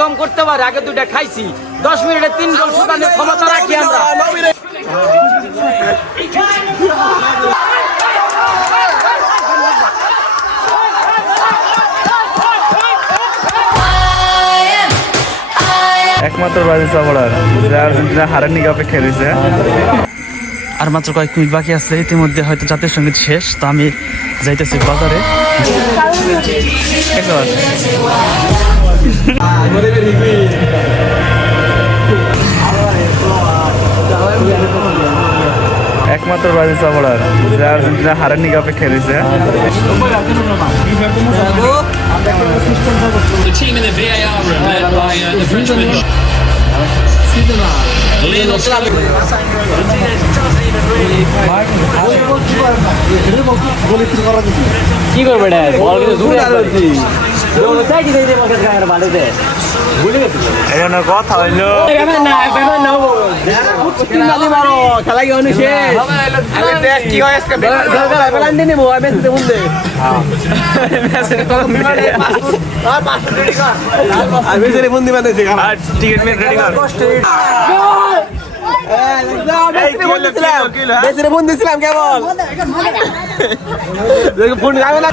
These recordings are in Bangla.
রকম করতে পারে, আগে দুইটা খাইছি 10 মিনিটে 3 গোল শোধানোর ক্ষমতা রাখি আমরা। একমাত্র ব্রাজিল সাপোর্টার যে আর্জেন্টিনা হারের নিকে অপেক্ষা রয়েছে। আর মাত্র কয়েক মিনিট বাকি আছে, ইতিমধ্যে হয়তো জাতীয় সঙ্গীত শেষ। তো আমি যাইতেছি বাজারে। একমাত্র ব্রাজিল সাপোর্টার যে আর্জেন্টিনা হারের নিকে অপেক্ষা রয়েছে। The team in the VAR room led by the Frenchman. কি করবে এটা? বল কিন্তু দূরে আসবে। এখানে কথা হইলো খেলা কি অনুষে কি হয় আজকে টিকিট রেডি কর। ফোন দিছিলাম কেবল ফোন যাবে না।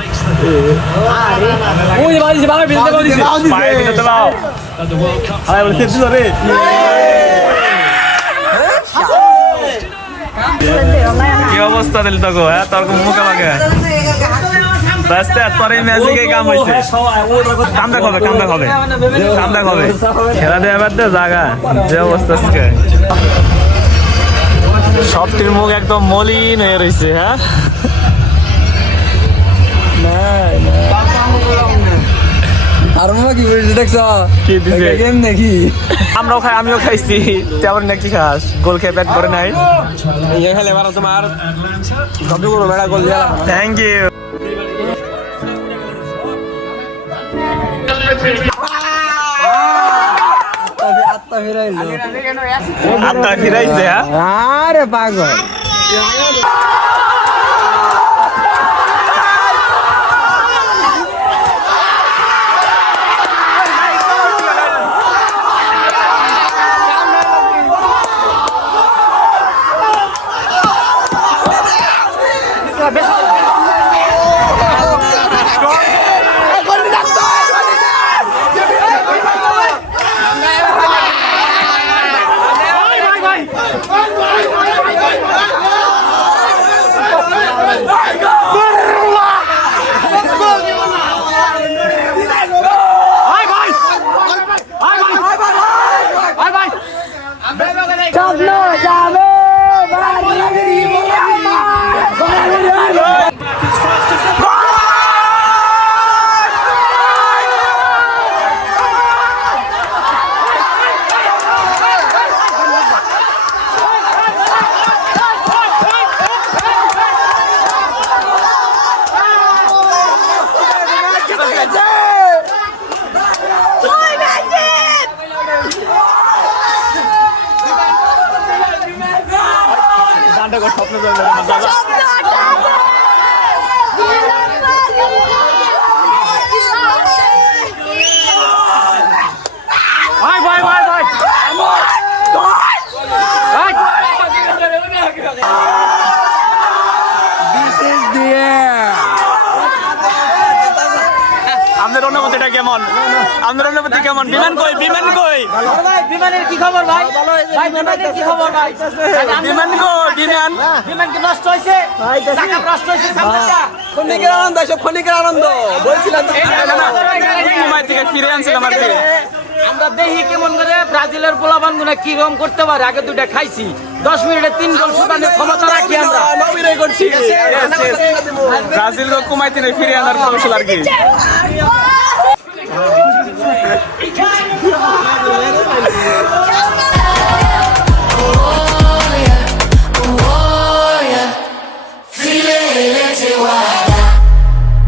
কি অবস্থা দিল তোকে? তোর মুখে লাগে তোর এই ম্যাজিকে কাম হয়েছে। কান্দা খাবে খেলা দেওয়া বাদ দে জায়গা যে অবস্থা আজকে। সবটির মুখ একদম মলিন হয়ে রয়েছে। হ্যাঁ আমরাও খাই, আমিও খাইছি। তেমন নাকি খাস? গোল খেয়ে পেট করে নাই। তোমার গোল থ্যাংক ইউ। আত্মা ফিরাইছে। আরে পাগল আপনার অনুভূতিটা কেমন? আপনার অনুভূতি কেমন? বিমান কই? বিমানের কি খবর ভাই? বিমানের কি খবর ভাই? বিমান বিমান কি নষ্ট হয়েছে? চাকা নষ্ট হয়েছে সামনেটা। ক্ষণিকের আনন্দ, সব ক্ষণিকের আনন্দ বলছিলাম তো। মুম্বাই থেকে ফিরে আনছিলাম আর কি। আমরা দেখি কেমন করে ব্রাজিলের পোলাপান গুনা কি রকম করতে পারে, আগে দুইটা খাইছি 10 মিনিটে 3 গোল শোধানোর ক্ষমতা রাখি আমরা। নবীরে করছি ব্রাজিল কুমাই থেকে ফিরে আনার কৌশল আর কি।